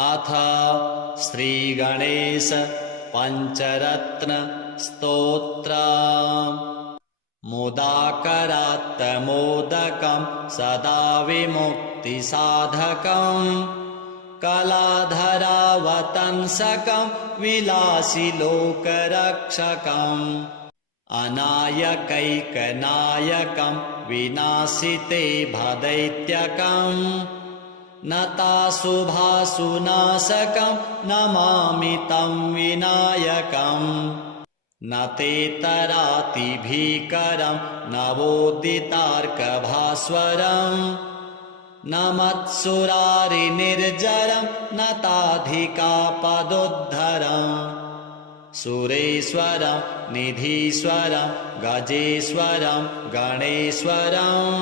अथ श्रीगणेश पञ्चरत्न स्तोत्रम्। मुदाकरात्तमोदकं सदा विमुक्तिसाधकं कलाधरावतंसकं विलासिलोकरक्षकम् अनायकैकनायकं विनाशिते भदैत्यकम् नताशुभाशुनाशकं नमामि तं विनायकम् न तेतरातिभीकरं नवोदितार्कभास्वरम् न मत्सुरारिनिर्जरं न ताधिकापदोद्धरम् सुरेश्वरं निधीश्वरं गजेश्वरं गणेश्वरम्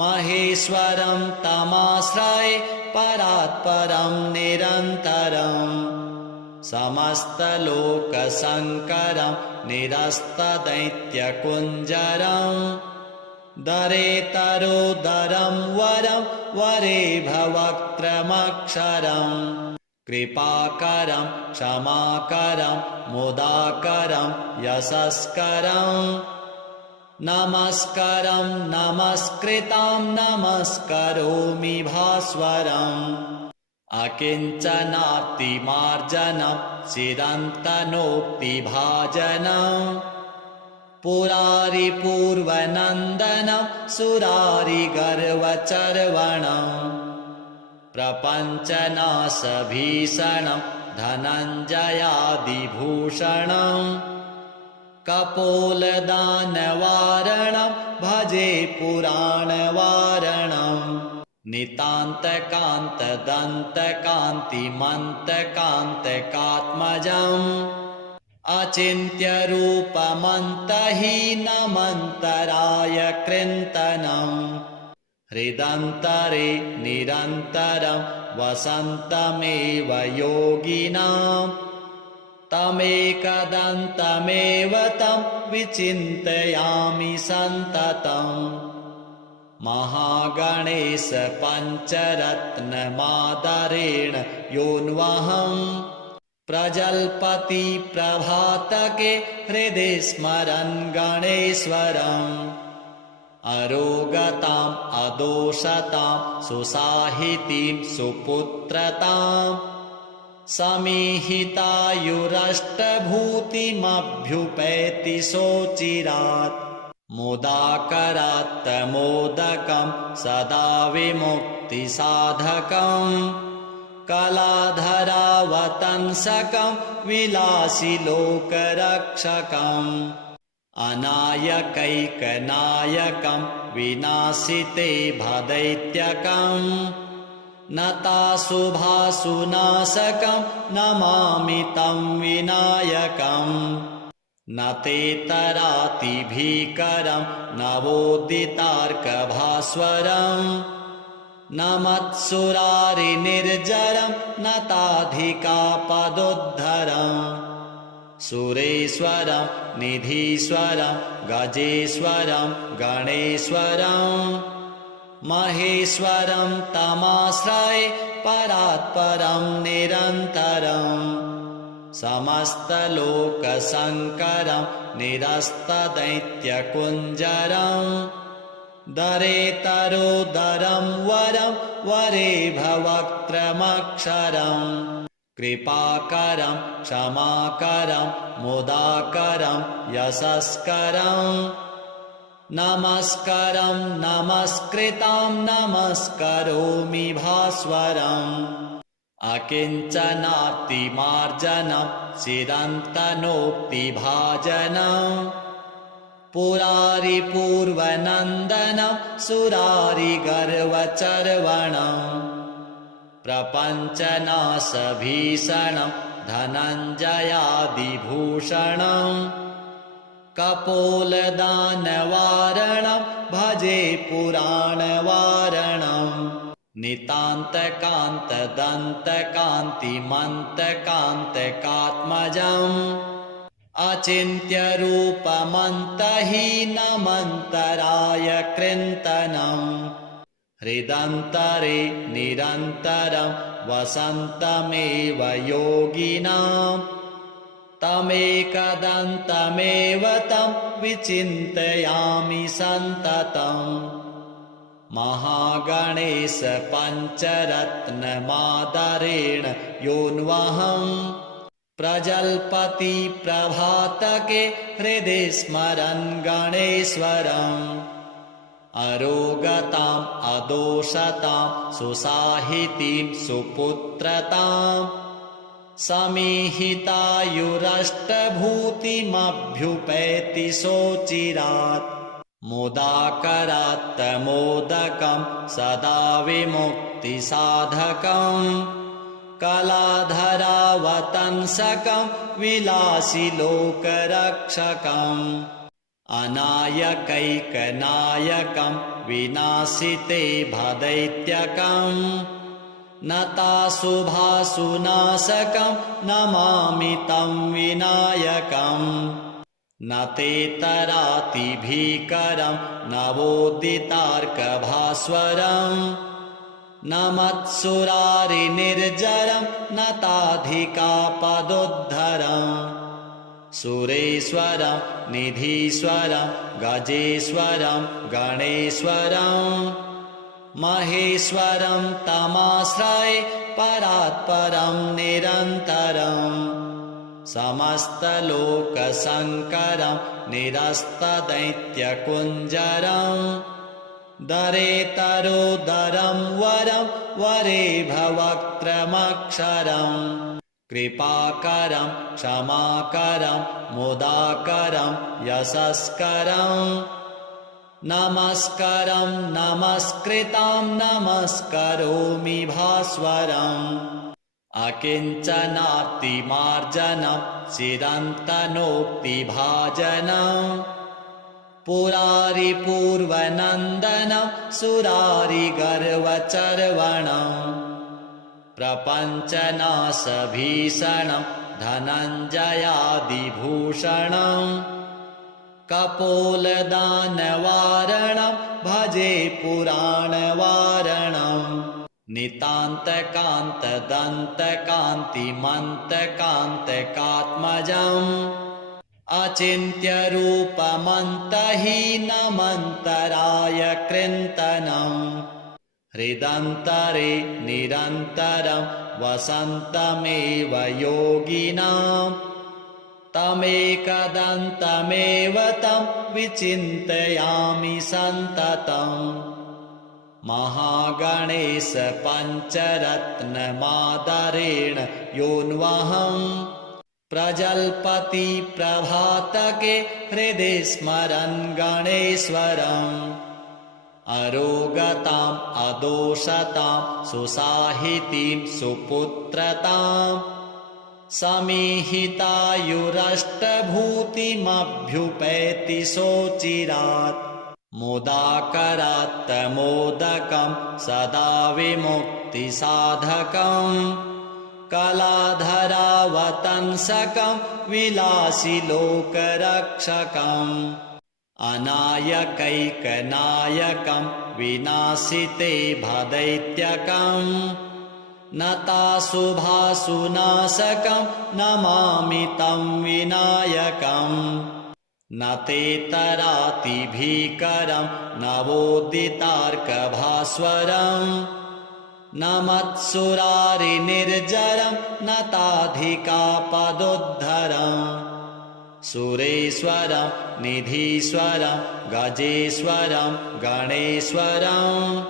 महेश्वरं तमाश्रये परात्परं निरन्तरम् समस्तलोकशङ्करं निरस्तदैत्यकुञ्जरम् दरेतरोदरं वरं वरेभवक्त्रमक्षरम् कृपाकरं क्षमाकरं मुदाकरं यशस्करम् नमस्करं नमस्कृतं नमस्करोमि भास्वरम् अकिञ्चनातिमार्जनं चिरन्तनोक्तिभाजनं पुरारिपूर्वनन्दनं सुरारिगर्वचर्वणं प्रपञ्चनाशभीषणं धनञ्जयादिभूषणम् कपोलदानवारणं भजे पुराणवारणम् नितान्तकान्तदन्तकान्तिमन्तकान्तकात्मजम् अचिन्त्यरूपमन्तहीनमन्तराय कृन्तनम् हृदन्तरे निरन्तरं वसन्तमेव योगिनाम् तमेकदन्तमेव तं विचिन्तयामि सन्ततम् महागणेश पञ्चरत्नमादरेण योऽन्वहम् प्रजल्पति प्रभातके हृदि स्मरन् गणेश्वरम् अरोगताम् अदोषतां सुसाहितीं सुपुत्रताम् समीहितायुरष्टभूतिमभ्युपैति सोचिरात् मुदाकरात्तमोदकं सदा विमुक्तिसाधकं कलाधरावतंसकं विलासिलोकरक्षकम् अनायकैकनायकं विनाशिते भदैत्यकम् नताशुभाशुनाशकं नमामि तं विनायकम् न तेतरातिभीकरं नवोदितार्कभास्वरम् न मत्सुरारिनिर्जरं न ताधिकापदोद्धरम् सुरेश्वरं निधीश्वरं गजेश्वरं गणेश्वरम् महेश्वरं तमाश्रये परात्परं निरन्तरम् समस्तलोकशङ्करं निरस्तदैत्यकुञ्जरम् दरेतरोदरं वरं वरेभवक्त्रमक्षरम् कृपाकरं क्षमाकरं मुदाकरं यशस्करम् नमस्करं नमस्कृतं नमस्करोमि भास्वरम् अकिञ्चनातिमार्जनं चिरन्तनोक्तिभाजनं पुरारिपूर्वनन्दनं सुरारिगर्वचर्वणं प्रपञ्चनाशभीषणं धनञ्जयादिभूषणम् कपोलदानवारणं भजे पुराणवारणम् नितान्तकान्तदन्तकान्तिमन्तकान्तकात्मजम् अचिन्त्यरूपमन्तहीनमन्तराय कृन्तनम् हृदन्तरे निरन्तरं वसन्तमेव योगिनाम् तमेकदन्तमेव तं विचिन्तयामि सन्ततम् महागणेश पञ्चरत्नमादरेण योऽन्वहम् प्रजल्पति प्रभातके हृदि स्मरन् गणेश्वरम् अरोगताम् अदोषताम् सुसाहितीं सुपुत्रताम् समीहितायुरष्टभूतिमभ्युपैति सोचिरात् मुदाकरात्तमोदकं सदा विमुक्तिसाधकम् कलाधरावतंसकं विलासिलोकरक्षकम् अनायकैकनायकं विनाशिते भदैत्यकम् नताशुभाशुनाशकं नमामि तं विनायकम् न ते तरातिभीकरं नवोदितार्कभास्वरम् न मत्सुरारिनिर्जरं न ताधिकापदोद्धरम् सुरेश्वरं निधीश्वरं गजेश्वरं गणेश्वरम् महेश्वरं तमाश्रये परात्परं निरन्तरम् समस्तलोकशङ्करं निरस्तदैत्यकुञ्जरम् दरेतरोदरं वरं वरेभवक्त्रमक्षरम् कृपाकरं क्षमाकरं मुदाकरं यशस्करम् नमस्करं नमस्कृतं नमस्करोमि भास्वरम् अकिञ्चनार्तिमार्जनं चिरन्तनोक्तिभाजनम् पुरारिपूर्वनन्दनं सुरारिगर्वचर्वणम् प्रपञ्चनाशभीषणं धनञ्जयादिभूषणम् कपोलदानवारणं भजे पुराणवारणम् नितान्तकान्तदन्तकान्तिमन्तकान्तकात्मजम् अचिन्त्यरूपमन्तहीनमन्तराय कृन्तनम् हृदन्तरे निरन्तरं वसन्तमेव योगिनाम् तमेकदन्तमेव तं विचिन्तयामि सन्ततम् महागणेश पञ्चरत्नमादरेण योऽन्वहम् प्रजल्पति प्रभातके हृदि स्मरन् गणेश्वरम् अरोगताम् अदोषताम् सुसाहितीं सुपुत्रताम् समीहितायुरष्टभूतिमभ्युपैति सोचिरात् मुदाकरात्तमोदकं सदा विमुक्तिसाधकम् कलाधरावतंसकं विलासिलोकरक्षकम् अनायकैकनायकं विनाशिते भदैत्यकम् नताशुभाशुनाशकं नमामि तं विनायकम् न ते तरातिभीकरं नवोदितार्कभास्वरम् न मत्सुरारिनिर्जरं न ताधिकापदोद्धरम् सुरेश्वरं निधीश्वरं गजेश्वरं गणेश्वरम्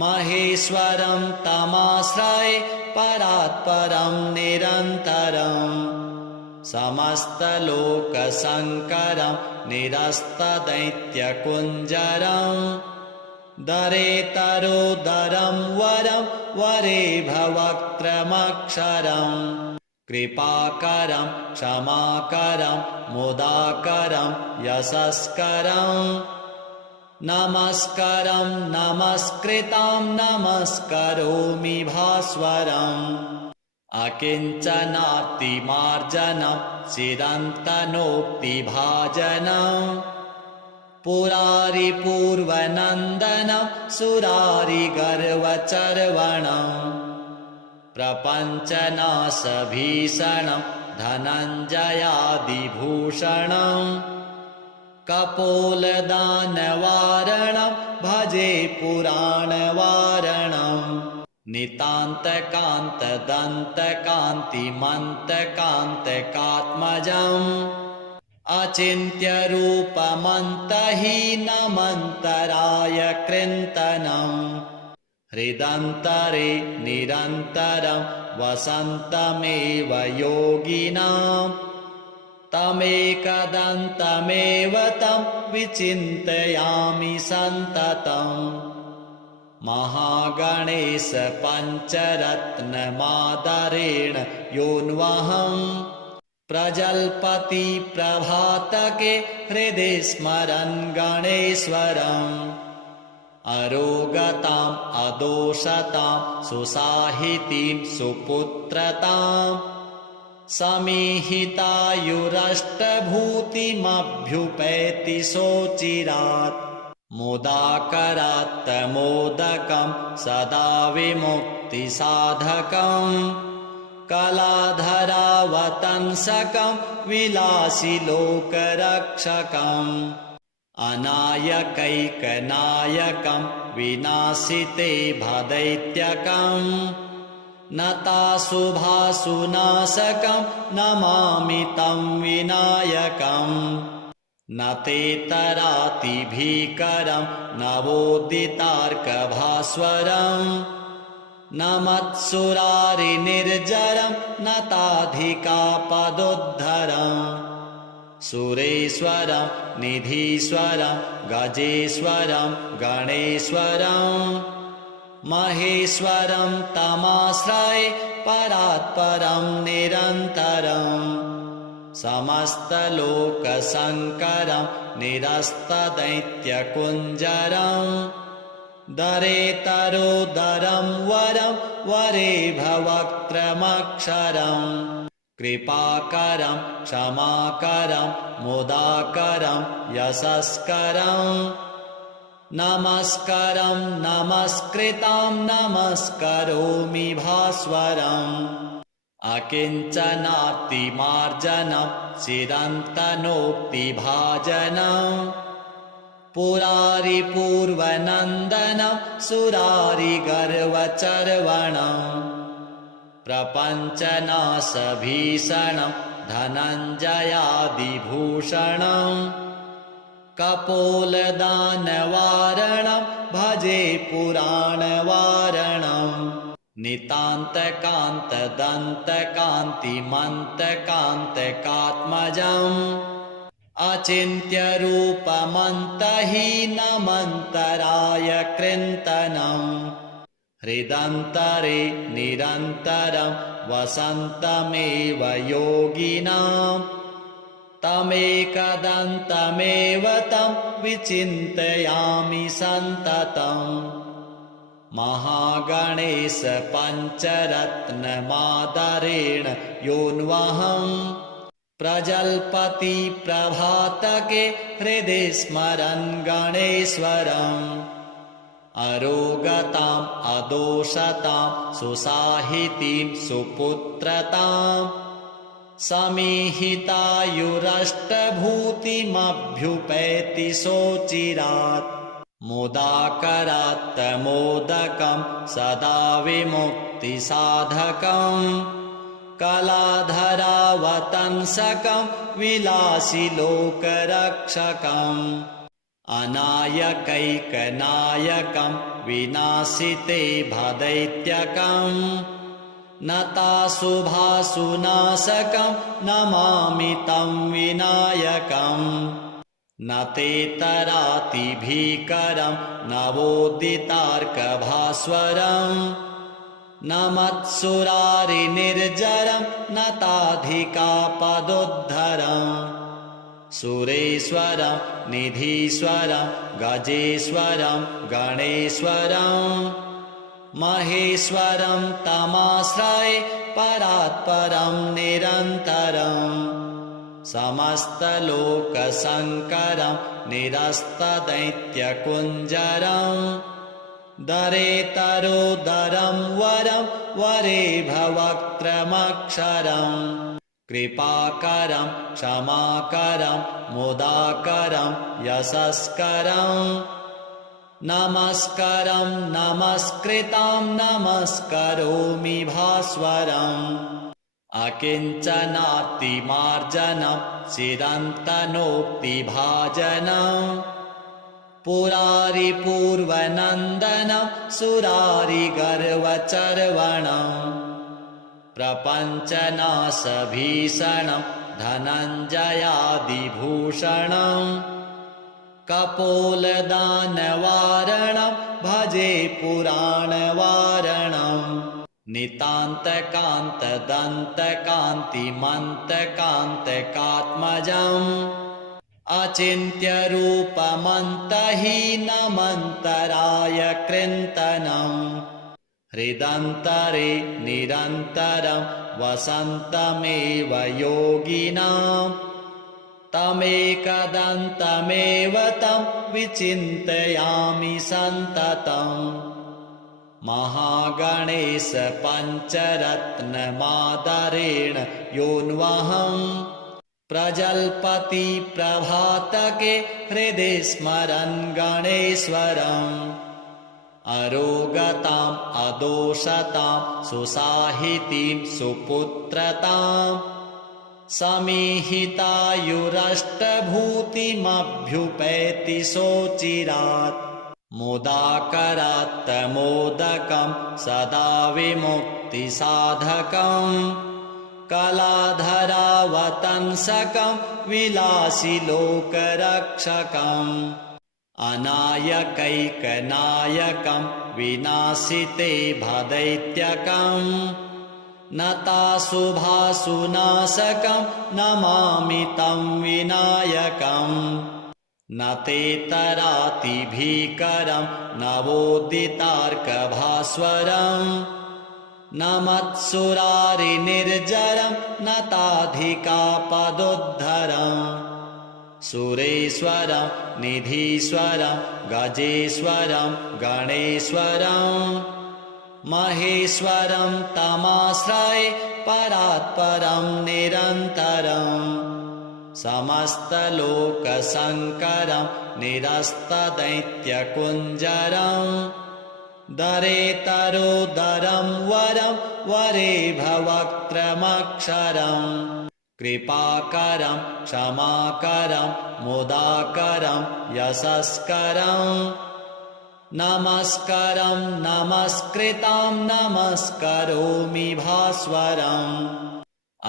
महेश्वरं तमाश्रये परात्परं निरन्तरम् समस्तलोकशङ्करं निरस्तदैत्यकुञ्जरम् दरेतरोदरं वरं वरेभवक्त्रमक्षरम् कृपाकरं क्षमाकरं मुदाकरं यशस्करम् नमस्करं नमस्कृतं नमस्करोमि भास्वरम् अकिञ्चनार्तिमार्जनं चिरन्तनोक्तिभाजनम् पुरारिपूर्वनन्दनं सुरारिगर्वचर्वणम् प्रपञ्चनाशभीषणं धनञ्जयादिभूषणम् कपोलदानवारणं भजे पुराणवारणम् नितान्तकान्तदन्तकान्तिमन्तकान्तकात्मजम् अचिन्त्यरूपमन्तहीनमन्तराय कृन्तनम् हृदन्तरे निरन्तरं वसन्तमेव योगिनाम् तमेकदन्तमेव तं विचिन्तयामि सन्ततम् महागणेश पञ्चरत्नमादरेण योऽन्वहम् प्रजल्पति प्रभातके हृदि स्मरन् गणेश्वरम् अरोगताम् अदोषताम् सुसाहितीं सुपुत्रताम् समीहितायुरष्टभूतिमभ्युपैति सोचिरात् मुदाकरात्तमोदकं सदा विमुक्तिसाधकम् कलाधरावतंसकं विलासिलोकरक्षकम् अनायकैकनायकं विनाशिते भदैत्यकम् नताशुभाशुनाशकं नमामि तं विनायकम् न तेतरातिभीकरं नवोदितार्कभास्वरम् न मत्सुरारिनिर्जरं नताधिकापदोद्धरम् सुरेश्वरं निधीश्वरं गजेश्वरं गणेश्वरम् महेश्वरं तमाश्रये परात्परं निरन्तरम् समस्तलोकशङ्करं निरस्तदैत्यकुञ्जरम् दरेतरोदरं वरं वरेभवक्त्रमक्षरम् कृपाकरं क्षमाकरं मुदाकरं यशस्करम् नमस्करं नमस्कृतं नमस्करोमि भास्वरम् अकिञ्चनातिमार्जनं चिरन्तनोक्तिभाजनम् पुरारिपूर्वनन्दनं सुरारिगर्वचर्वणम् प्रपञ्चनाशभीषणं धनञ्जयादिभूषणम् कपोलदानवारणं भजे पुराणवारणम् नितान्तकान्तदन्तकान्तिमन्तकान्तकात्मजम् अचिन्त्यरूपमन्तहीनमन्तराय कृन्तनम् हृदन्तरे निरन्तरं वसन्तमेव योगिनाम् तमेकदन्तमेव तं विचिन्तयामि सन्ततम् महागणेश पञ्चरत्नमादरेण योऽन्वहम् प्रजल्पति प्रभातके हृदि स्मरन् गणेश्वरम् अरोगताम् अदोषताम् सुसाहितीं सुपुत्रताम् समीहितायुरष्टभूतिमभ्युपैति सोचिरात् मुदाकरात्तमोदकं सदा विमुक्तिसाधकम् कलाधरावतंसकं विलासिलोकरक्षकम् अनायकैकनायकं विनाशिते भदैत्यकम् नताशुभाशुनाशकं नमामि तं विनायकम् न तेतरातिभीकरं नवोदितार्कभास्वरम् न मत्सुरारिनिर्जरं नताधिकापदोद्धरम् सुरेश्वरं निधीश्वरं गजेश्वरं गणेश्वरम् महेश्वरं तमाश्रये परात्परं निरन्तरम् समस्तलोकशङ्करं निरस्तदैत्यकुञ्जरम् दरेतरोदरं वरं वरेभवक्त्रमक्षरम् कृपाकरं क्षमाकरं मुदाकरं यशस्करम् नमस्करं नमस्कृतं नमस्करोमि भास्वरम् अकिञ्चनातिमार्जनं चिरन्तनोक्तिभाजनम् पुरारिपूर्वनन्दनं सुरारिगर्वचर्वणम् प्रपञ्चनाशभीषणं धनञ्जयादिभूषणम् कपोलदानवारणं भजे पुराणवारणम् नितान्तकान्तदन्तकान्तिमन्तकान्तकात्मजम् अचिन्त्यरूपमन्तहीनमन्तराय कृन्तनम् हृदन्तरे निरन्तरं वसन्तमेव योगिनाम् तमेकदन्तमेव तं विचिन्तयामि सन्ततम् महागणेश पञ्चरत्नमादरेण योऽन्वहम् प्रजल्पति प्रभातके हृदि स्मरन् गणेश्वरम् अरोगताम् अदोषताम् सुसाहितीं सुपुत्रताम् समीहितायुरष्टभूतिमभ्युपैति सोचिरात् मुदाकरात्तमोदकं सदा विमुक्तिसाधकम् कलाधरावतंसकं विलासिलोकरक्षकम् अनायकैकनायकं विनाशिते भदैत्यकम् नताशुभाशुनाशकं नमामि तं विनायकम् न तेतरातिभीकरं नवोदितार्कभास्वरम् न मत्सुरारिनिर्जरं नताधिकापदोद्धरम् सुरेश्वरं निधीश्वरं गजेश्वरं गणेश्वरम् महेश्वरं तमाश्रये परात्परं निरन्तरम् समस्तलोकशङ्करं निरस्तदैत्यकुञ्जरम् दरेतरोदरं वरं वरेभवक्त्रमक्षरम् कृपाकरं क्षमाकरं मुदाकरं यशस्करम् नमस्करं नमस्कृतं नमस्करोमि भास्वरम्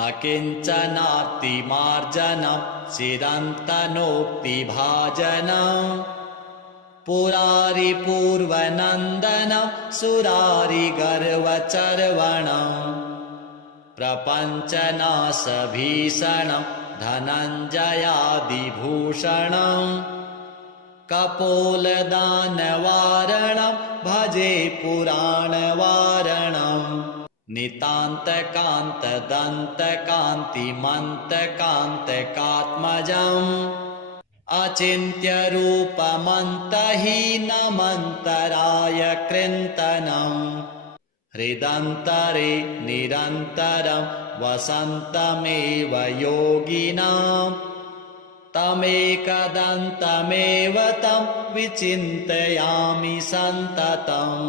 अकिञ्चनातिमार्जनं चिरन्तनोक्तिभाजनम् पुरारिपूर्वनन्दनं सुरारिगर्वचर्वणम् प्रपञ्चनाशभीषणं धनञ्जयादिभूषणम् कपोलदानवारणं भजे पुराणवारणम् नितान्तकान्तदन्तकान्तिमन्तकान्तकात्मजम् अचिन्त्यरूपमन्तहीनमन्तराय कृन्तनम् हृदन्तरे निरन्तरं वसन्तमेव योगिनाम् तमेकदन्तमेव तं विचिन्तयामि सन्ततम्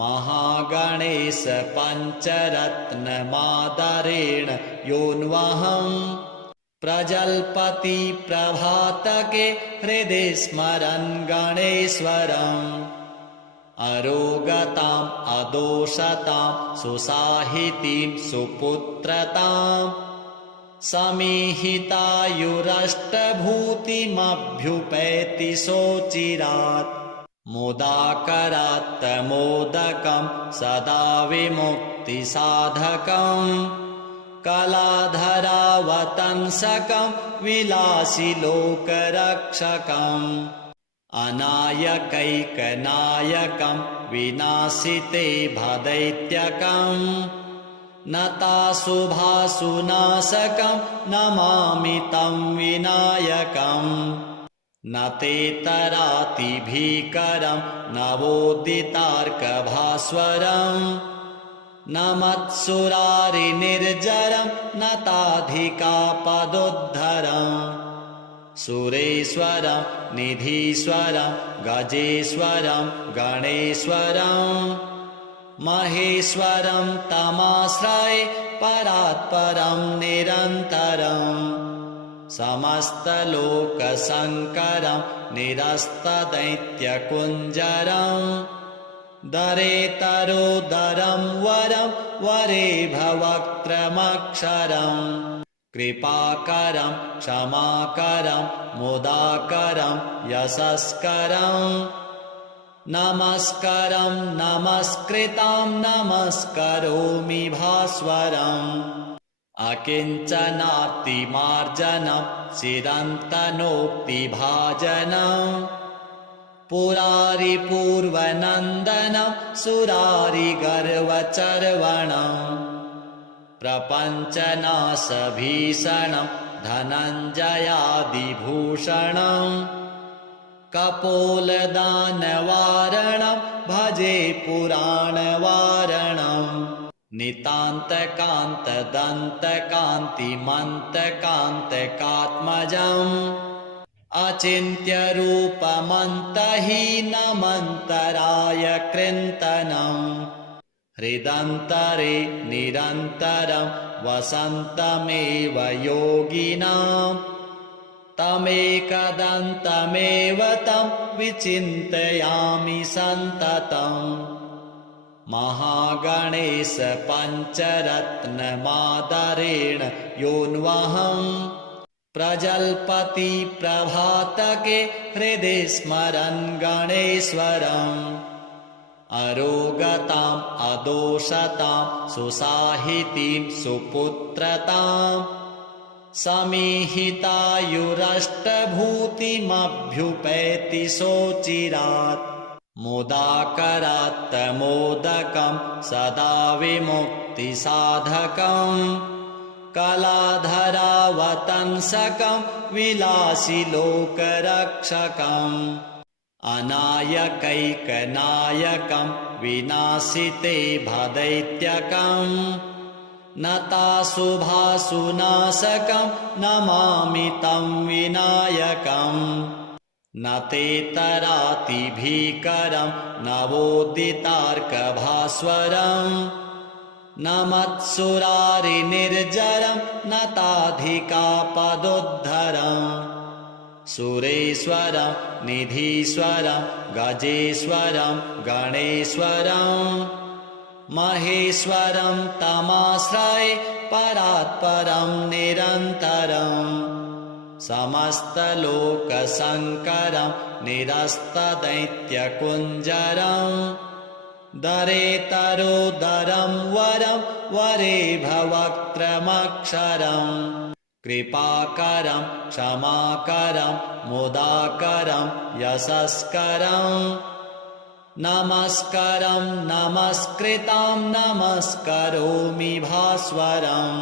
महागणेश पञ्चरत्नमादरेण योऽन्वहम् प्रजल्पति प्रभातके हृदि स्मरन् गणेश्वरम् अरोगताम् अदोषताम् सुसाहितीं सुपुत्रताम् समीहितायुरष्टभूतिमभ्युपैति सोचिरात् मुदाकरात्तमोदकं सदा विमुक्तिसाधकम् कलाधरावतंसकं विलासिलोकरक्षकम् अनायकैकनायकं विनाशिते भदैत्यकम् नताशुभाशुनाशकं नमामि तं विनायकम् न ते तराति भीकरं नवोदितार्कभास्वरम् न मत्सुरारिनिर्जरं न ताधिकापदोद्धरम् सुरेश्वरं निधीश्वरं गजेश्वरं गणेश्वरम् महेश्वरं तमाश्रये परात्परं निरन्तरम् समस्तलोकशङ्करं निरस्तदैत्यकुञ्जरम् दरेतरोदरं वरं वरेभवक्त्रमक्षरम् कृपाकरं क्षमाकरं मुदाकरं यशस्करम् नमस्करं नमस्कृतं नमस्करोमि भास्वरम् अकिञ्चनार्तिमार्जनं चिरन्तनोक्तिभाजनम् पुरारिपूर्वनन्दनं सुरारिगर्वचर्वणम् प्रपञ्चनाशभीषणं धनञ्जयादिभूषणम् कपोलदानवारणं भजे पुराणवारणम् नितान्तकान्तदन्तकान्तिमन्तकान्तकात्मजम् अचिन्त्यरूपमन्तहीनमन्तराय कृन्तनम् हृदन्तरे निरन्तरं वसन्तमेव योगिनाम् तमेकदन्तमेव तं विचिन्तयामि सन्ततम् महागणेश पञ्चरत्नमादरेण योऽन्वहम् प्रजल्पति प्रभातके हृदि स्मरन् गणेश्वरम् अरोगताम् अदोषताम् सुसाहितीं सुपुत्रताम् समीहितायुरष्टभूतिमभ्युपैति सोचिरात् मुदाकरात्तमोदकं सदा विमुक्तिसाधकम् कलाधरावतंसकं विलासिलोकरक्षकम् अनायकैकनायकं विनाशिते भदैत्यकम् नताशुभाशुनाशकं नमामि तं विनायकम् न ते तराति भीकरं नवोदितार्कभास्वरम् न मत्सुरारिनिर्जरं न ताधिकापदोद्धरम् सुरेश्वरं निधीश्वरं गजेश्वरं गणेश्वरम् महेश्वरं तमाश्रये परात्परं निरन्तरम् समस्तलोकशङ्करं निरस्तदैत्यकुञ्जरम् दरेतरोदरं वरं वरेभवक्त्रमक्षरम् कृपाकरं क्षमाकरं मुदाकरं यशस्करम् नमस्करं नमस्कृतं नमस्करोमि भास्वरम्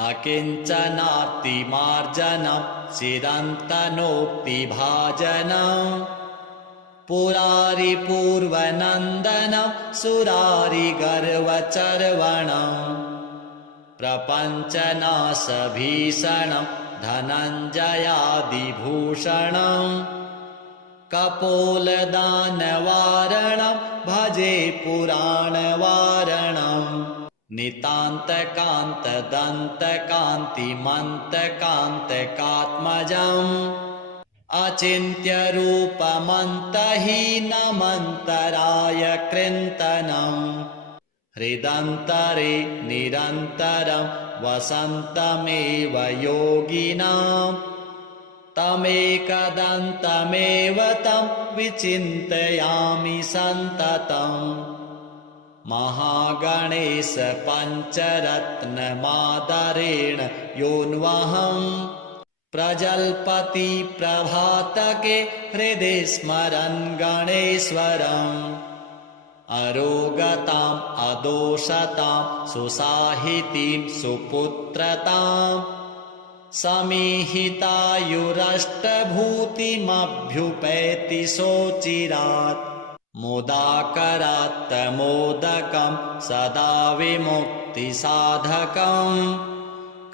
अकिञ्चनार्तिमार्जनं चिरन्तनोक्तिभाजनम् पुरारिपूर्वनन्दनं सुरारिगर्वचर्वणम् प्रपञ्चनाशभीषणं धनञ्जयादिभूषणम् कपोलदानवारणं भजे पुराणवारणम् नितान्तकान्तदन्तकान्तिमन्तकान्तकात्मजम् अचिन्त्यरूपमन्तहीनमन्तराय कृन्तनम् हृदन्तरे निरन्तरं वसन्तमेव योगिनाम् तमेकदन्तमेव तं विचिन्तयामि सन्ततम् महागणेश पञ्चरत्नमादरेण योऽन्वहम् प्रजल्पति प्रभातके हृदि स्मरन् गणेश्वरम् अरोगताम् अदोषताम् सुसाहितीं सुपुत्रताम् समीहितायुरष्टभूतिमभ्युपैति सोचिरात् मोदाकरात्तमोदकं सदा विमुक्तिसाधकम्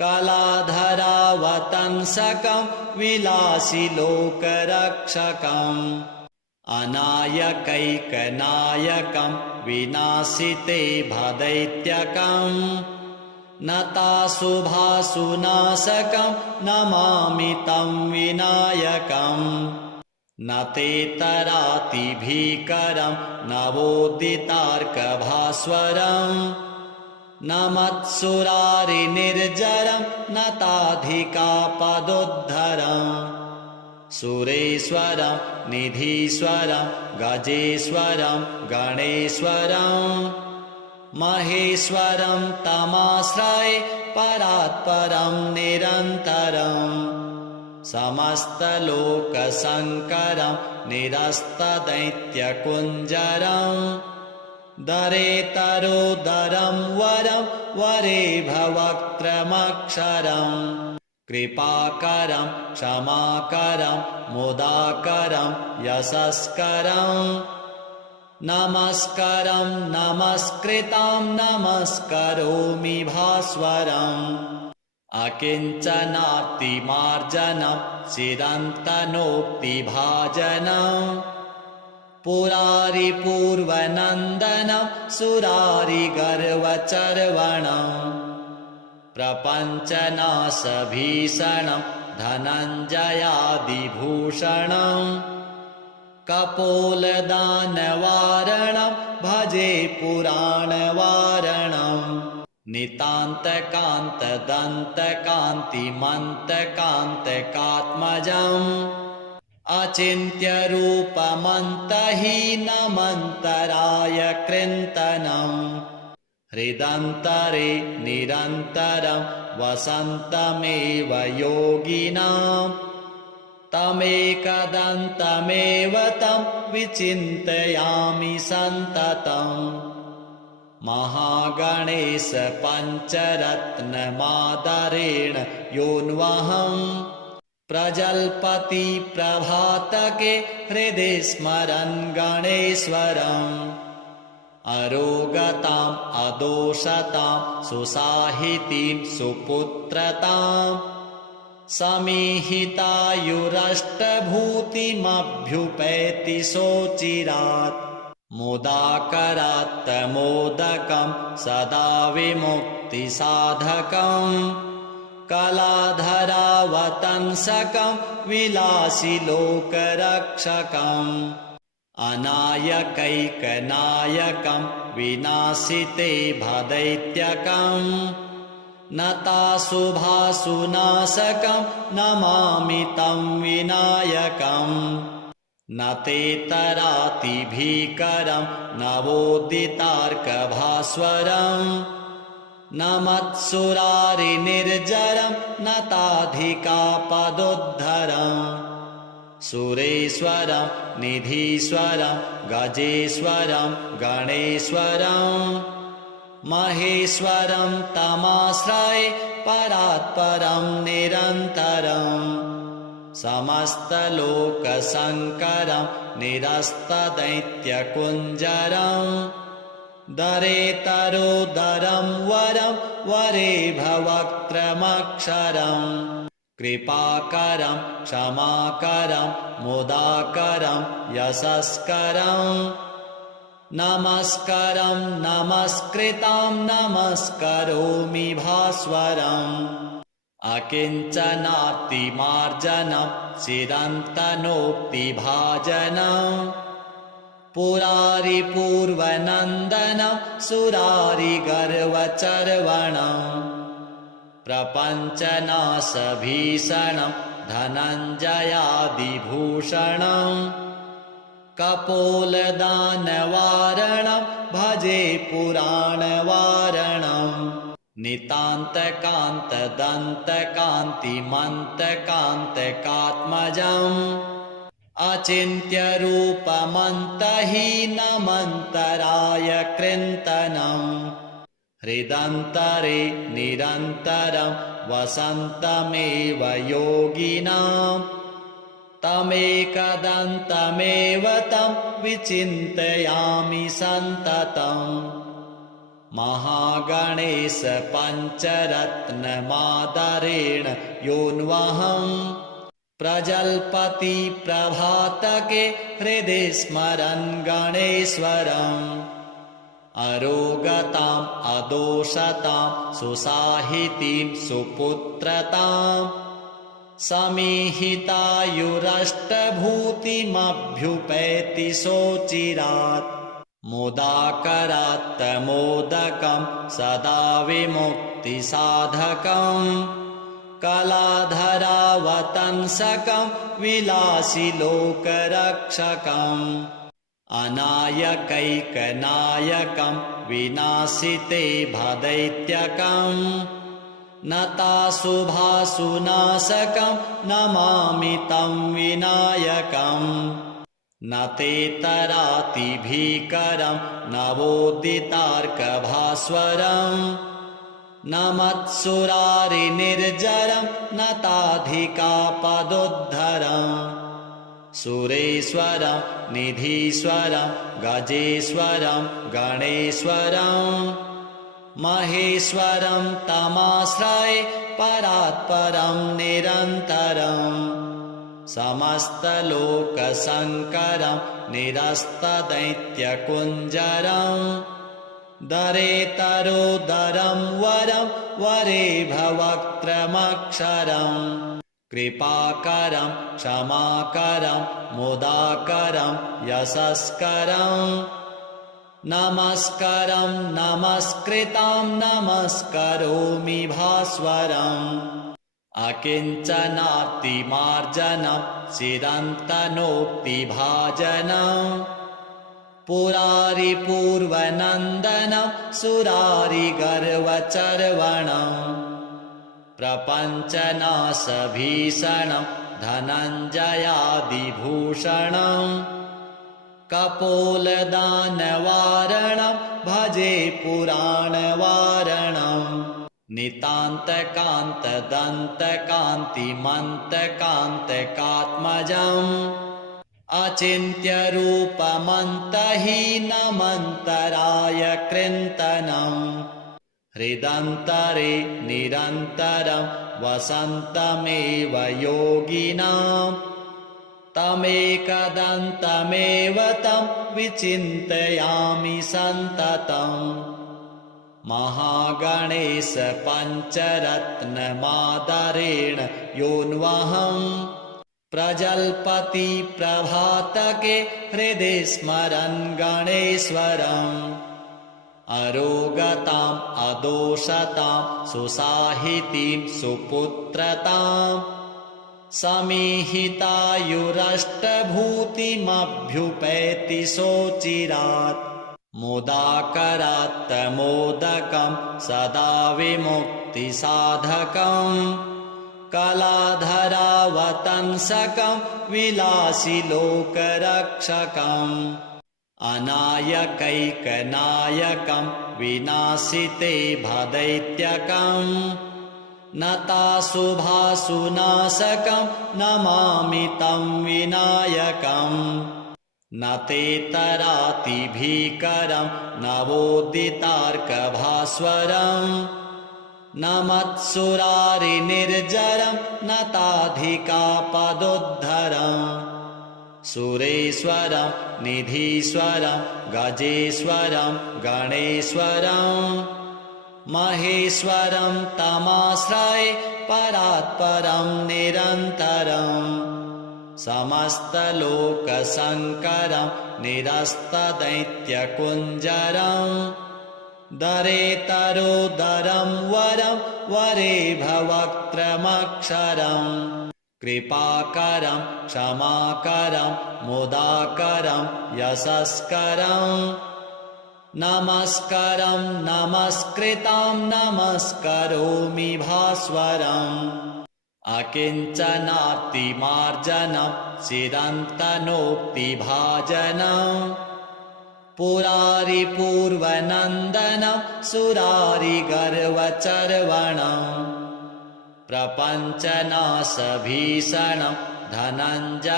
कलाधरावतंसकं विलासिलोकरक्षकम् अनायकैकनायकं विनाशिते भदैत्यकम् नताशुभाशुनाशकं नमामि तं विनायकम् न ते तरातिभीकरं नवोदितार्कभास्वरम् न मत्सुरारिनिर्जरं न ताधिकापदोद्धरम् सुरेश्वरं निधीश्वरं गजेश्वरं गणेश्वरम् महेश्वरं तमाश्रये परात्परं निरन्तरम् समस्तलोकशङ्करं निरस्तदैत्यकुञ्जरम् दरेतरोदरं वरं वरे भवक्त्रमक्षरम् कृपाकरं क्षमाकरं मुदाकरं यशस्करम् नमस्करं नमस्कृतं नमस्करोमि भास्वरम् अकिञ्चनातिमार्जनं चिरन्तनोक्तिभाजनम् पुरारिपूर्वनन्दनं सुरारिगर्वचर्वणम् प्रपञ्चनाशभीषणं धनञ्जयादिभूषणम् कपोलदानवारणं भजे पुराणवारणम् नितान्तकान्तदन्तकान्तिमन्तकान्तकात्मजम् अचिन्त्यरूपमन्तहीनमन्तराय कृन्तनम् हृदन्तरे निरन्तरं वसन्तमेव योगिनाम् तमेकदन्तमेव तं विचिन्तयामि सन्ततम् महागणेश पञ्चरत्नमादरेण योऽन्वहम् प्रजल्पति प्रभातके हृदि स्मरन् गणेश्वरम् अरोगताम् अदोषताम् सुसाहितीं सुपुत्रताम् समीहितायुरष्टभूतिमभ्युपैति सोचिरात् मोदाकरात्तमोदकं सदा विमुक्तिसाधकम् कलाधरावतंसकं विलासिलोकरक्षकम् अनायकैकनायकं विनाशिते भदैत्यकम् नताशुभाशुनाशकं नमामि तं विनायकम् न ते तरातिभीकरं नवोदितार्कभास्वरम् न मत्सुरारिनिर्जरं न ताधिकापदोद्धरम् सुरेश्वरं निधीश्वरं गजेश्वरं गणेश्वरम् महेश्वरं तमाश्रये परात्परं निरन्तरम् समस्तलोकशङ्करं निरस्तदैत्यकुञ्जरम् दरेतरोदरं वरं वरे भवक्त्रमक्षरम् कृपाकरं क्षमाकरं मुदाकरं यशस्करम् नमस्करं नमस्कृतं नमस्करोमि भास्वरम् अकिञ्चनातिमार्जनं चिरन्तनोक्तिभाजनम् पुरारिपूर्वनन्दनं सुरारिगर्वचर्वणम् प्रपञ्चनाशभीषणं धनञ्जयादिभूषणम् कपोलदानवारणं भजे पुराणवारणम् नितान्तकान्तदन्तकान्तिमन्तकान्तकात्मजम् अचिन्त्यरूपमन्तहीनमन्तराय कृन्तनम् हृदन्तरे निरन्तरं वसन्तमेव योगिनाम् तमेकदन्तमेव तं विचिन्तयामि सन्ततम् महागणेश पञ्चरत्नमादरेण योऽन्वहम् प्रजल्पति प्रभातके हृदि स्मरन् गणेश्वरम् अरोगताम् अदोषताम् सुसाहितीं सुपुत्रताम् समीहितायुरष्टभूतिमभ्युपैति सोचिरात् मुदाकरात्तमोदकं सदा विमुक्तिसाधकम् कलाधरावतंसकं विलासिलोकरक्षकम् अनायकैकनायकं विनाशिते भदैत्यकम् नताशुभाशुनाशकं नमामि तं विनायकम् न तेतरातिभीकरं नवोदितार्कभास्वरम् न मत्सुरारिनिर्जरं न ताधिकापदोद्धरम् सुरेश्वरं निधीश्वरं गजेश्वरं गणेश्वरम् महेश्वरं तमाश्रये परात्परं निरन्तरम् समस्तलोकशङ्करं निरस्तदैत्यकुञ्जरम् दरेतरोदरं वरं वरे भवक्त्रमक्षरम् कृपाकरं क्षमाकरं मुदाकरं यशस्करम् नमस्करं नमस्कृतं नमस्करोमि भास्वरम् अकिञ्चनातिमार्जनं चिरन्तनोक्तिभाजनम् पुरारिपूर्वनन्दनं सुरारिगर्वचर्वणम् प्रपञ्चनाशभीषणं धनञ्जयादिभूषणम् कपोलदानवारणं भजे पुराणवारणम् नितान्तकान्तदन्तकान्तिमन्तकान्तकात्मजम् अचिन्त्यरूपमन्तहीनमन्तराय कृन्तनम् हृदन्तरे निरन्तरं वसन्तमेव योगिनाम् तमेकदन्तमेव तं विचिन्तयामि सन्ततम् महागणेश पञ्चरत्नमादरेण योऽन्वहम् प्रजल्पति प्रभातके हृदि स्मरन् गणेश्वरम् अरोगताम् अदोषताम् सुसाहितीं सुपुत्रताम् समीहितायुरष्टभूतिमभ्युपैति सोचिरात् मुदाकरात्तमोदकं सदा विमुक्तिसाधकम् कलाधरावतंसकं विलासिलोकरक्षकम् अनायकैकनायकं विनाशिते भदैत्यकम् नताशुभाशुनाशकं नमामि तं विनायकम् न तेतरातिभीकरं नवोदितार्कभास्वरम् न मत्सुरारिनिर्जरं न ताधिकापदोद्धरम् सुरेश्वरं निधीश्वरं गजेश्वरं गणेश्वरम् महेश्वरं तमाश्रये परात्परं निरन्तरम् समस्तलोकशङ्करं निरस्तदैत्यकुञ्जरम् दरेतरोदरं वरं वरे भवक्त्रमक्षरम् कृपाकरं क्षमाकरं मुदाकरं यशस्करम् नमस्करं नमस्कृतं नमस्करोमि भास्वरम् अकिञ्चनातिमार्जनं चिरन्तनोक्तिभाजनम् पुरारिपूर्वनन्दनं सुरारिगर्वचर्वणं प्रपञ्चनाशभीषणं धनञ्जयादिभूषणं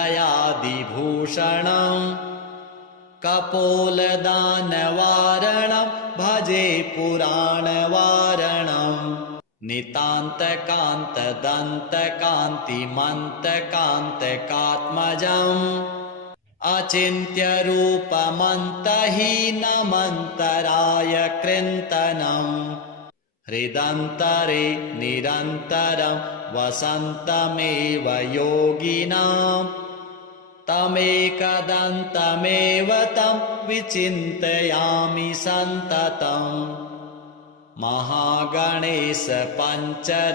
कपोलदानवारणं भजे पुराणवारणं नितान्तकान्तदन्तकान्तिमन्तकान्तकात्मजम् अचिन्त्यरूपमन्तहीनमन्तराय कृन्तनं हृदन्तरे निरन्तरं वसन्तमेव योगिनां तमेकदन्तमेव तं विचिन्तयामि सन्ततम् महागणेश पञ्चरत्नमादरेण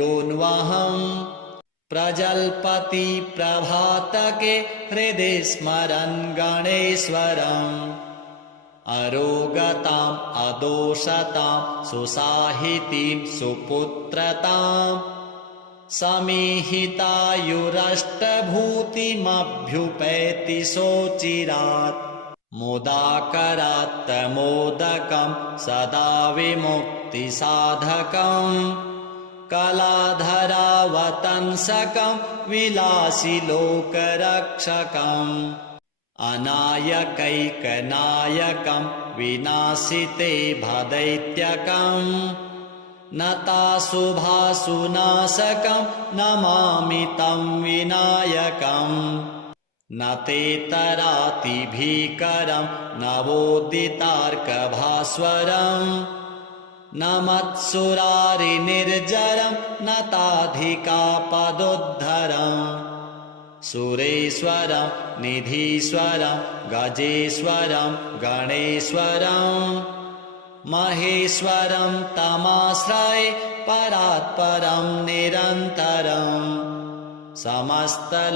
योऽन्वहम् प्रजल्पति प्रभातके हृदि स्मरन् गणेश्वरम् अरोगताम् अदोषतां सुसाहितीं सुपुत्रताम् समीहितायुरष्टभूतिमभ्युपैति सोचिरात् मुदाकरात्तमोदकं सदा विमुक्तिसाधकम् कलाधरावतंसकं विलासिलोकरक्षकम् अनायकैकनायकं विनाशिते भदैत्यकम् नताशुभाशुनाशकं नमामि तं विनायकम् न तेतरातिभीकरं नवोदितार्कभास्वरम् न मत्सुरारिनिर्जरं न ताधिकापदोद्धरम् सुरेश्वरं निधीश्वरं गजेश्वरं गणेश्वरं महेश्वरं तमाश्रये परात्परं निरन्तरम् समस्तलोकशङ्करं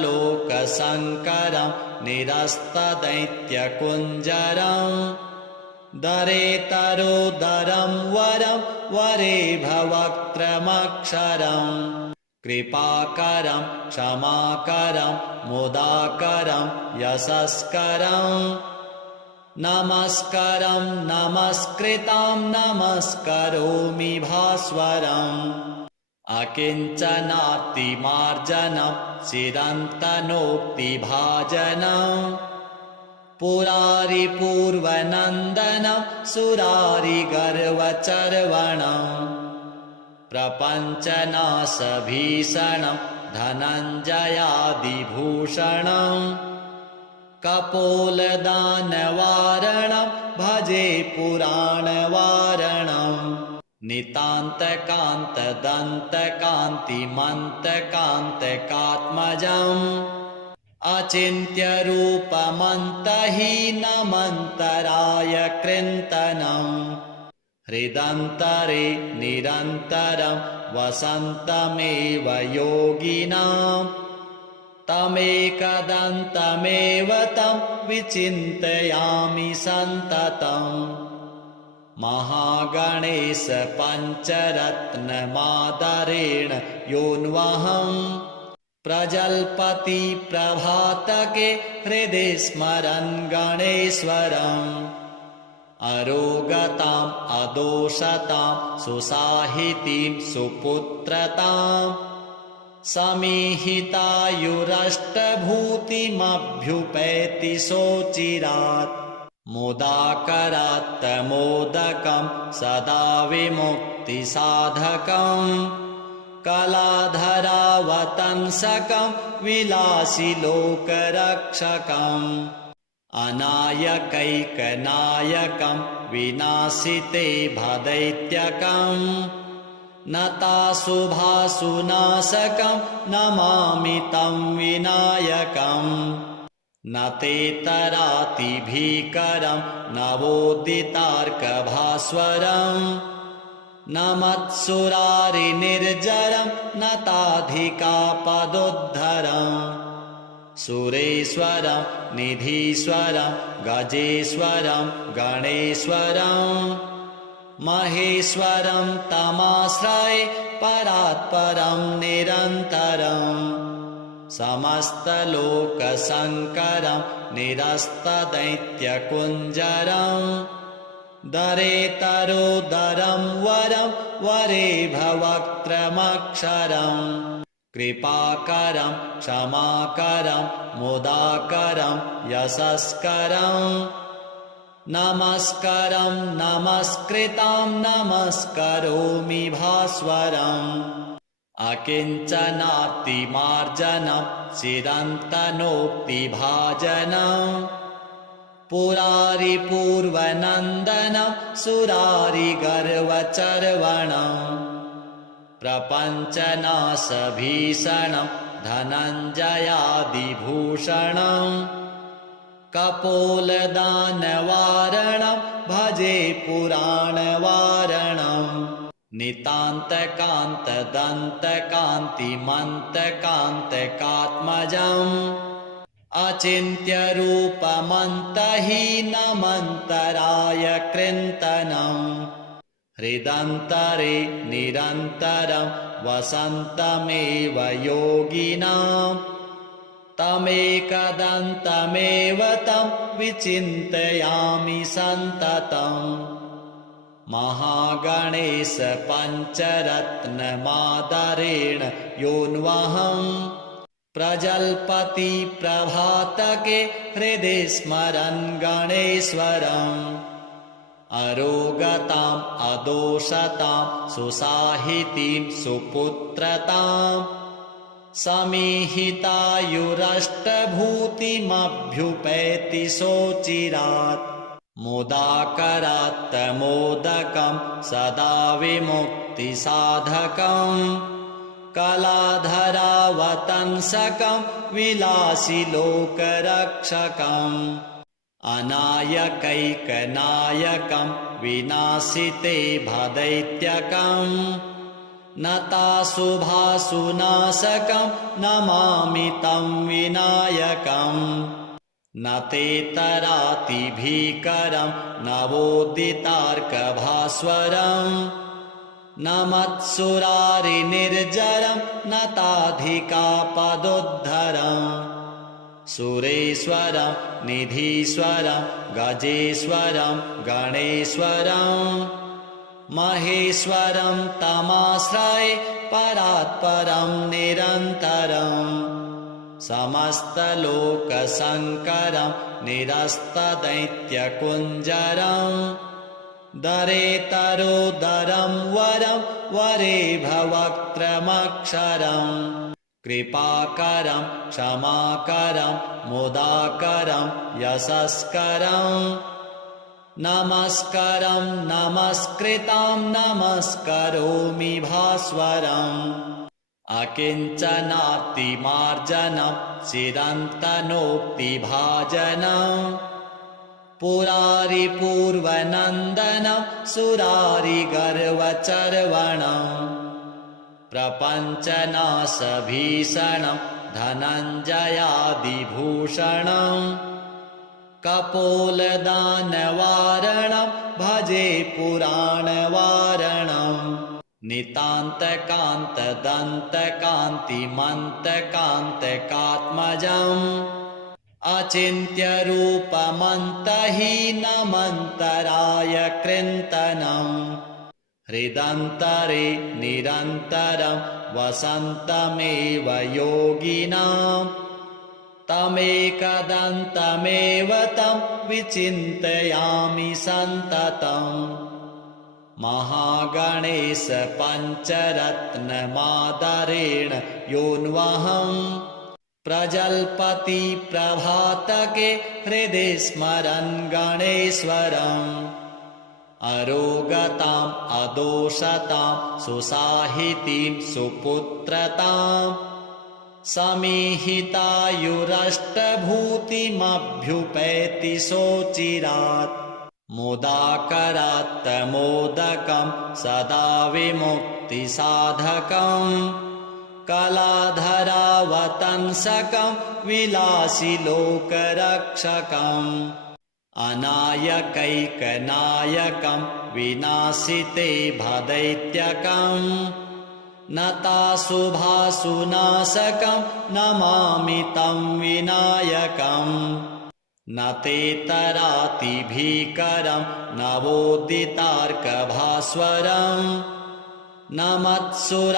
निरस्तदैत्यकुञ्जरम् दरेतरोदरं वरं वरेभवक्त्रमक्षरम् कृपाकरं क्षमाकरं मुदाकरं यशस्करं नमस्करं नमस्कृतं नमस्करोमि भास्वरम् अकिञ्चनार्तिमार्जनं चिरन्तनोक्तिभाजनं पुरारिपूर्वनन्दनं सुरारिगर्वचर्वणं प्रपञ्चनाशभीषणं धनञ्जयादिभूषणं कपोलदानवारणं भजे पुराणवारणं नितान्तकान्तदन्तकान्तिमन्तकान्तकात्मजम् अचिन्त्यरूपमन्तहीनमन्तराय कृन्तनं हृदन्तरे निरन्तरं वसन्तमेव योगिनां तमेकदन्तमेव तं विचिन्तयामि सन्ततम् महागणेश पञ्चरत्नमादरेण योऽन्वहम् प्रजल्पति प्रभातके हृदि स्मरन् गणेश्वरम् अरोगताम् अदोषतां सुसाहितीं सुपुत्रताम् समीहितायुरष्टभूतिमभ्युपैति सोचिरात् मुदाकरात्तमोदकं सदा विमुक्तिसाधकम् कलाधरावतंसकं विलासिलोकरक्षकम् अनायकैकनायकं विनाशिते भदैत्यकम् नताशुभाशुनाशकं नमामि तं विनायकम् न तेतरातिभीकरं नवोदितार्कभास्वरम् न मत्सुरारिनिर्जरं न ताधिकापदोद्धरम् सुरेश्वरं निधीश्वरं गजेश्वरं गणेश्वरं महेश्वरं तमाश्रये परात्परं निरन्तरम् समस्तलोकशङ्करं निरस्तदैत्यकुञ्जरम् दरेतरोदरं वरं वरेभवक्त्रमक्षरम् कृपाकरं क्षमाकरं मुदाकरं यशस्करम् नमस्करं नमस्कृतं नमस्करोमि भास्वरम् अकिञ्चनातिमार्जनं चिरन्तनोक्तिभाजनं पुरारिपूर्वनन्दनं सुरारिगर्वचर्वणं प्रपञ्चनाशभीषणं धनञ्जयादिभूषणम् कपोलदानवारणं भजे पुराणवारणम् नितान्तकान्तदन्तकान्तिमन्तकान्तकात्मजम् अचिन्त्यरूपमन्तहीनमन्तराय कृन्तनम् हृदन्तरे निरन्तरं वसन्तमेव योगिनाम् तमेकदन्तमेव तं विचिन्तयामि सन्ततम् महागणेश पञ्चरत्नमादरेण योऽन्वहम् प्रजल्पति प्रभातके हृदि स्मरन् गणेश्वरम् अरोगताम् अदोषतां सुसाहितीं सुपुत्रताम् समीहितायुरष्टभूतिमभ्युपैति सोचिरात् मुदाकरात्तमोदकं सदा विमुक्तिसाधकम् कलाधरावतंसकं विलासिलोकरक्षकम् अनायकैकनायकं विनाशिते भदैत्यकम् नताशुभाशुनाशकं नमामि तं विनायकम् न तेतरातिभीकरं नवोदितार्कभास्वरम् न मत्सुरारिनिर्जरं न ताधिकापदोद्धरम् सुरेश्वरं निधीश्वरं गजेश्वरं गणेश्वरम् महेश्वरं तमाश्रये परात्परं निरन्तरम् समस्तलोकशङ्करं निरस्तदैत्यकुञ्जरम् दरेतरोदरं वरं वरेभवक्त्रमक्षरम् कृपाकरं क्षमाकरं मुदाकरं यशस्करम् नमस्करं नमस्कृतं नमस्करोमि भास्वरम् अकिञ्चनातिमार्जनं चिरन्तनोक्तिभाजनं पुरारिपूर्वनन्दनं सुरारिगर्वचर्वणं प्रपञ्चनाशभीषणं धनञ्जयादिभूषणम् कपोलदानवारणं भजे पुराणवारणम् नितान्तकान्तदन्तकान्तिमन्तकान्तकात्मजम् अचिन्त्यरूपमन्तहीनमन्तराय कृन्तनम् हृदन्तरे निरन्तरं वसन्तमेव योगिनाम् तमेकदन्तमेव तं विचिन्तयामि सन्ततम् महागणेश पञ्चरत्नमादरेण योऽन्वहम् प्रजल्पति प्रभातके हृदि स्मरन् गणेश्वरम् अरोगताम् अदोषतां सुसाहितीं सुपुत्रताम् समीहितायुरष्टभूतिमभ्युपैति सोचिरात् मुदाकरात्तमोदकं सदा विमुक्तिसाधकम् कलाधरावतंसकं विलासिलोकरक्षकम् अनायकैकनायकं विनाशिते भदैत्यकम् नताशुभाशुनाशकं नमामि तं विनायकम् न ते तरातिभीकरं नवोदितार्कभास्वरम् न मत्सुरारिनिर्जरं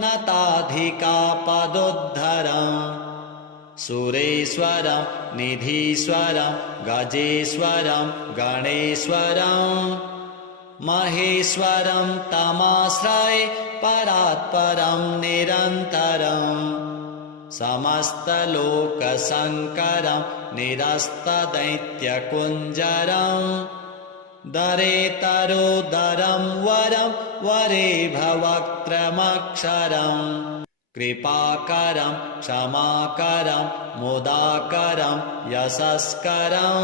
न ताधिकापदोद्धरम् सुरेश्वरं निधीश्वरं गजेश्वरं गणेश्वरं महेश्वरं तमाश्रये परात्परं निरन्तरम् समस्तलोकशङ्करं निरस्तदैत्यकुञ्जरं दरेतरोदरं वरं वरे भवक्त्रमक्षरम् कृपाकरं क्षमाकरं मुदाकरं यशस्करं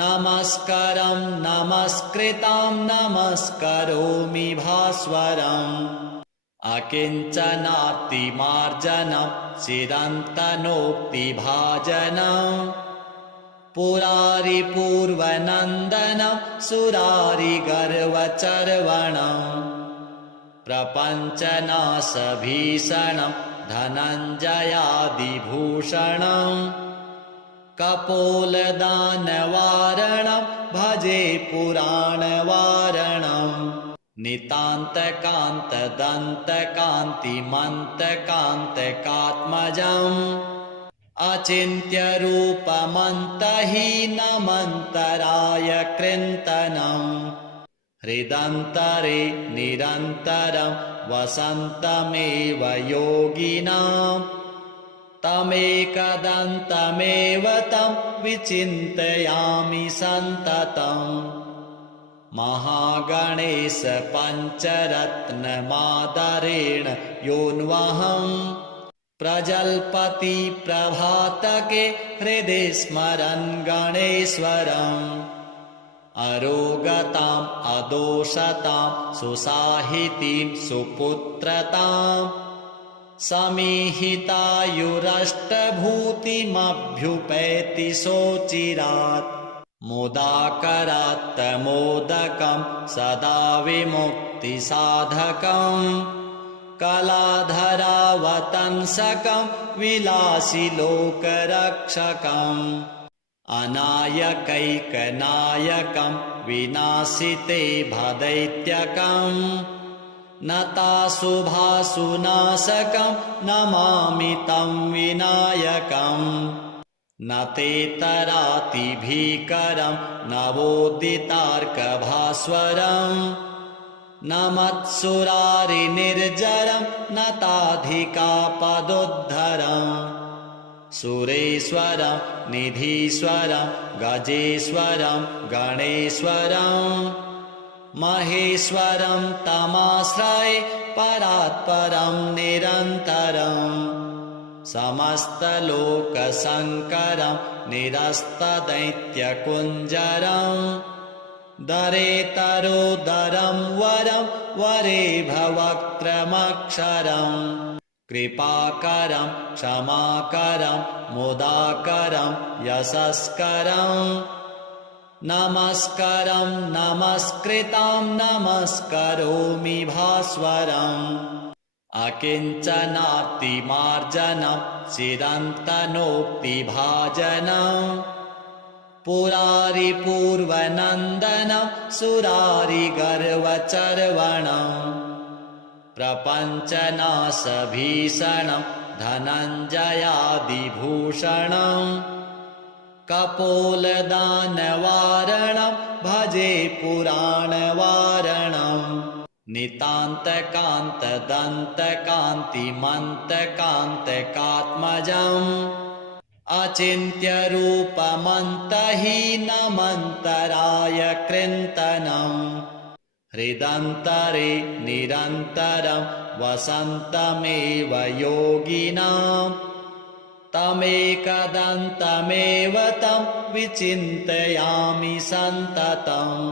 नमस्करं नमस्कृतं नमस्करोमि भास्वरम् अकिञ्चनातिमार्जनं चिरन्तनोक्तिभाजनं पुरारिपूर्वनन्दनं सुरारिगर्वचर्वणम् प्रपञ्चनाशभीषणं धनञ्जयादिभूषणं कपोलदानवारणं भजे पुराणवारणं नितान्तकान्तदन्तकान्तिमन्तकान्तकात्मजम् अचिन्त्यरूपमन्तहीनमन्तराय कृन्तनम् हृदन्तरे निरन्तरं वसन्तमेव योगिनां तमेकदन्तमेव तं विचिन्तयामि सन्ततम् महागणेश पञ्चरत्नमादरेण योऽन्वहम् प्रजल्पति प्रभातके हृदि स्मरन् गणेश्वरम् अरोगताम् अदोषताम् सुसाहितीं सुपुत्रताम् समीहितायुरष्टभूतिमभ्युपैति सोचिरात् मुदाकरात्तमोदकं सदा विमुक्तिसाधकम् कलाधरावतंसकं विलासिलोकरक्षकम् अनायकैकनायकं विनाशिते भदैत्यकम् नताशुभाशुनाशकं नमामि तं विनायकम् न ते तरातिभीकरं नवोदितार्कभास्वरम् न मत्सुरारिनिर्जरं न ताधिकापदोद्धरम् सुरेश्वरं निधीश्वरं गजेश्वरं गणेश्वरं महेश्वरं तमाश्रये परात्परं निरन्तरम् समस्तलोकशङ्करं निरस्तदैत्यकुञ्जरं दरेतरोदरं वरं वरे भवक्त्रमक्षरम् कृपाकरं क्षमाकरं मुदाकरं यशस्करं नमस्करं नमस्कृतं नमस्करोमि भास्वरम् अकिञ्चनातिमार्जनं चिरन्तनोक्तिभाजनं पुरारिपूर्वनन्दनं सुरारिगर्वचर्वणम् प्रपञ्चनाशभीषणं धनञ्जयादिभूषणं कपोलदानवारणं भजे पुराणवारणं नितान्तकान्तदन्तकान्तिमन्तकान्तकात्मजम् अचिन्त्यरूपमन्तहीनमन्तराय कृन्तनम् हृदन्तरे निरन्तरं वसन्तमेव योगिनां तमेकदन्तमेव तं विचिन्तयामि सन्ततम्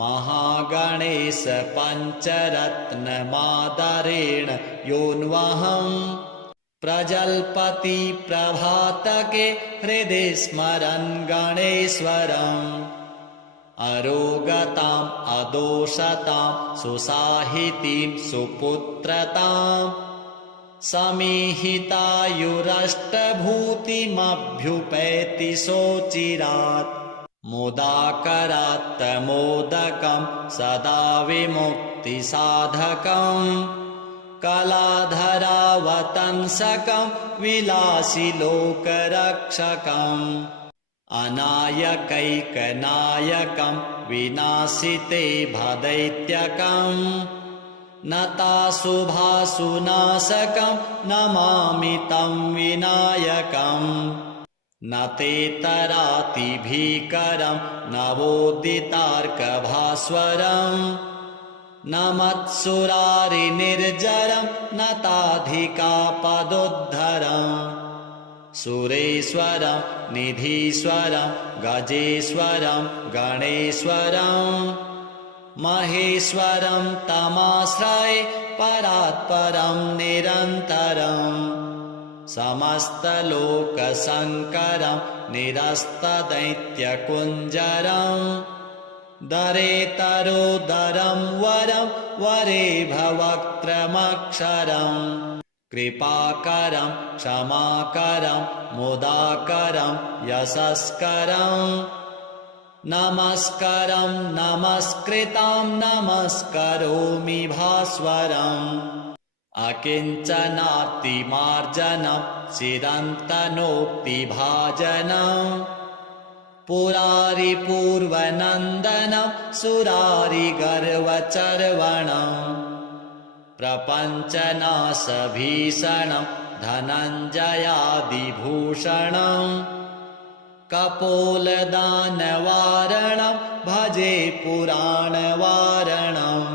महागणेश पञ्चरत्नमादरेण योऽन्वहम् प्रजल्पति प्रभातके हृदि स्मरन् गणेश्वरम् अरोगताम् अदोषतां सुसाहितीं सुपुत्रताम् समीहितायुरष्टभूतिमभ्युपैति सोचिरात् मुदाकरात्तमोदकं सदा विमुक्तिसाधकम् कलाधरावतंसकं विलासिलोकरक्षकम् अनायकैकनायकं विनाशिते भदैत्यकम् नताशुभाशुनाशकं नमामि तं विनायकम् न तेतरातिभीकरं नवोदितार्कभास्वरम् न मत्सुरारिनिर्जरं नताधिकापदोद्धरम् सुरेश्वरं निधीश्वरं गजेश्वरं गणेश्वरं महेश्वरं तमाश्रये परात्परं निरन्तरम् समस्तलोकशङ्करं निरस्तदैत्यकुञ्जरम् दरेतरोदरं वरं वरे भवक्त्रमक्षरम् कृपाकरं क्षमाकरं मुदाकरं यशस्करम् नमस्करं नमस्कृतं नमस्करोमि भास्वरम् अकिञ्चनातिमार्जनं चिरन्तनोक्तिभाजनं पुरारिपूर्वनन्दनं सुरारिगर्वचर्वणम् प्रपञ्चनाशभीषणं धनञ्जयादिभूषणम् कपोलदानवारणं भजे पुराणवारणम्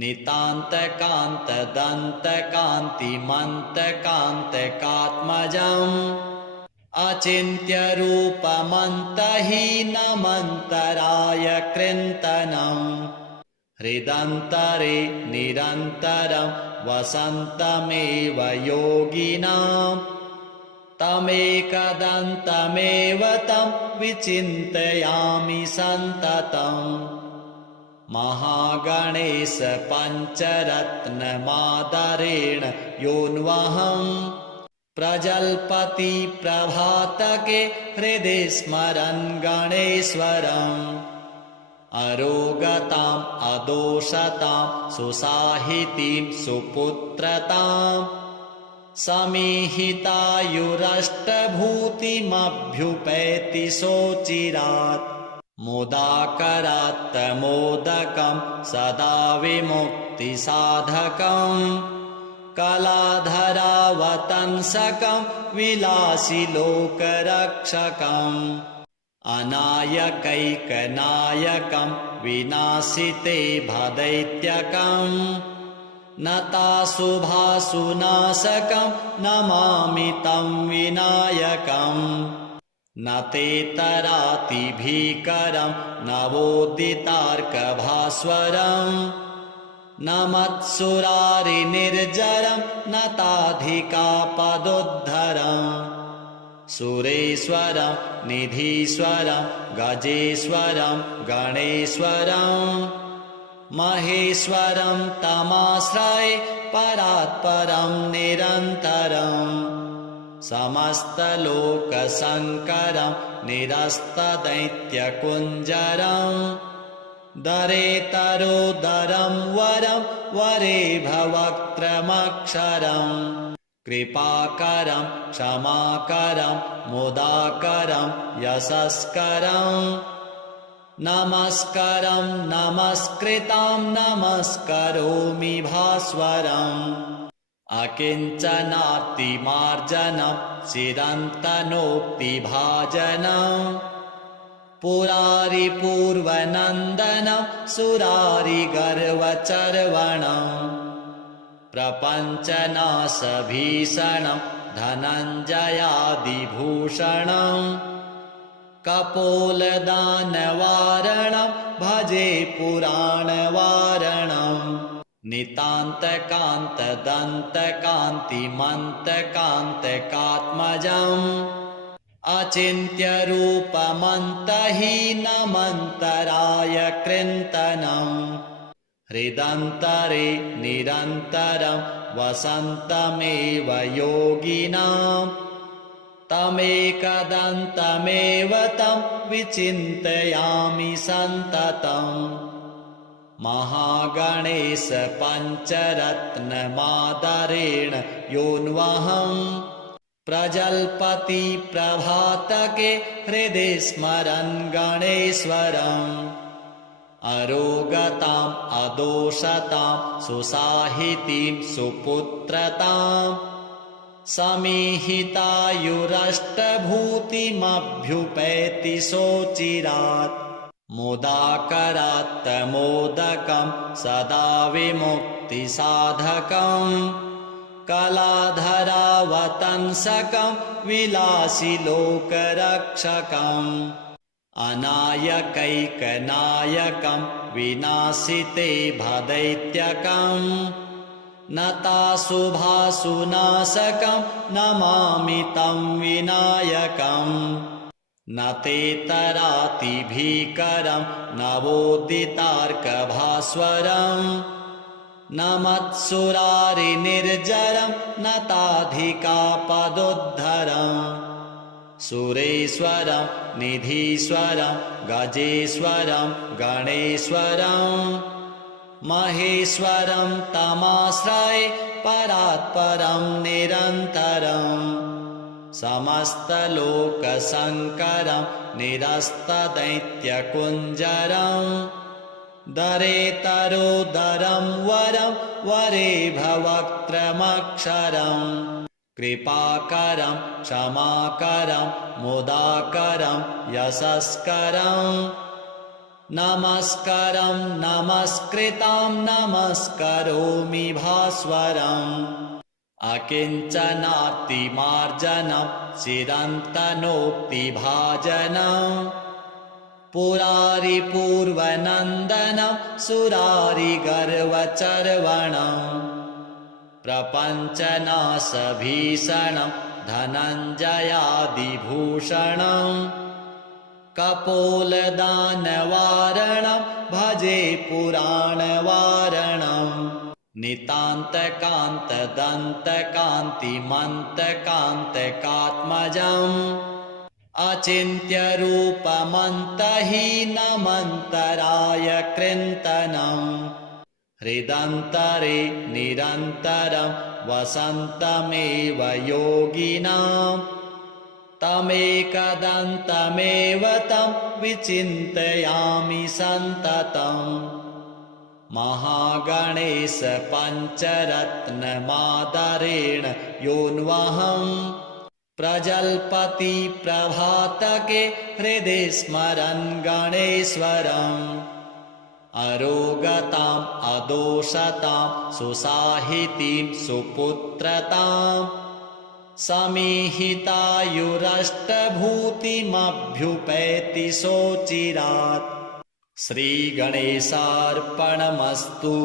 नितान्तकान्तदन्तकान्तिमन्तकान्तकात्मजम् अचिन्त्यरूपमन्तहीनमन्तराय कृन्तनम् हृदन्तरे निरन्तरं वसन्तमेव योगिनाम् तमेकदन्तमेव तं विचिन्तयामि सन्ततम् महागणेश पञ्चरत्नमादरेण योऽन्वहम् प्रजल्पति प्रभातके हृदि स्मरन् गणेश्वरम् अरोगताम् अदोषतां सुसाहितीं सुपुत्रताम् समीहितायुरष्टभूतिमभ्युपैति सोचिरात् मुदाकरात्तमोदकं सदा विमुक्तिसाधकम् कलाधरावतंसकं विलासिलोकरक्षकम् अनायकैकनायकं विनाशिते भदैत्यकम् नताशुभाशुनाशकं नमामि तं विनायकम् न तेतरातिभीकरं नवोदितार्कभास्वरम् न मत्सुरारिनिर्जरं नताधिकापदोद्धरम् सुरेश्वरं निधीश्वरं गजेश्वरं गणेश्वरं महेश्वरं तमाश्रये परात्परं निरन्तरम् समस्तलोकशङ्करं निरस्तदैत्यकुञ्जरम् दरेतरोदरं वरं वरे भवक्त्रमक्षरम् कृपाकरं क्षमाकरं मुदाकरं यशस्करम् नमस्करं नमस्कृतं नमस्करोमि भास्वरम् अकिञ्चनातिमार्जनं चिरन्तनोक्तिभाजनं पुरारिपूर्वनन्दनं सुरारिगर्वचर्वणम् प्रपञ्चनाशभीषणं धनञ्जयादिभूषणम् कपोलदानवारणं भजे पुराणवारणम् नितान्तकान्तदन्तकान्तिमन्तकान्तकात्मजम् अचिन्त्यरूपमन्तहीनमन्तराय कृन्तनं हृदन्तरे निरन्तरं वसन्तमेव योगिनां तमेकदन्तमेव तं विचिन्तयामि सन्ततम् महागणेश पञ्चरत्नमादरेण योऽन्वहम् प्रजल्पति प्रभातके हृदि स्मरन् गणेश्वरम् अरोगताम् अदोषताम् सुसाहितीं सुपुत्रताम् समीहितायुरष्टभूतिमभ्युपैति सोचिरात् मुदाकरात्तमोदकं सदा विमुक्तिसाधकम् कलाधरावतंसकं विलासिलोकरक्षकम् अनायकैकनायकं विनाशिते भदैत्यकम् नताशुभाशुनाशकं नमामि तं विनायकम् न ते तरातिभीकरं नवोदितार्कभास्वरम् न मत्सुरारिनिर्जरं न ताधिकापदोद्धरम् सुरेश्वरं निधीश्वरं गजेश्वरं गणेश्वरम् महेश्वरं तमाश्रये परात्परं निरन्तरम् समस्तलोकशङ्करं निरस्तदैत्यकुञ्जरम् दरेतरोदरं वरं वरे भवक्त्रमक्षरम् कृपाकरं क्षमाकरं मुदाकरं यशस्करम् नमस्करं नमस्कृतं नमस्करोमि भास्वरम् अकिञ्चनातिमार्जनं चिरन्तनोक्तिभाजनम् पुरारिपूर्वनन्दनं सुरारिगर्वचर्वणम् प्रपञ्चनाशभीषणं धनञ्जयादिभूषणम् कपोलदानवारणं भजे पुराणवारणम् नितान्तकान्तदन्तकान्तिमन्तकान्तकात्मजम् अचिन्त्यरूपमन्तहीनमन्तराय कृन्तनं हृदन्तरे निरन्तरं वसन्तमेव योगिनां तमेकदन्तमेव तं विचिन्तयामि सन्ततम् महागणेश पञ्चरत्नमादरेण योऽन्वहम् प्रजल्पति प्रभातके हृदि स्मरन् गणेश्वरम् अरोगताम् अदोषताम् सुसाहितीं सुपुत्रताम् समीहितायुरष्टभूतिमभ्युपैति सोचिरात् श्रीगणेशार्पणमस्तु।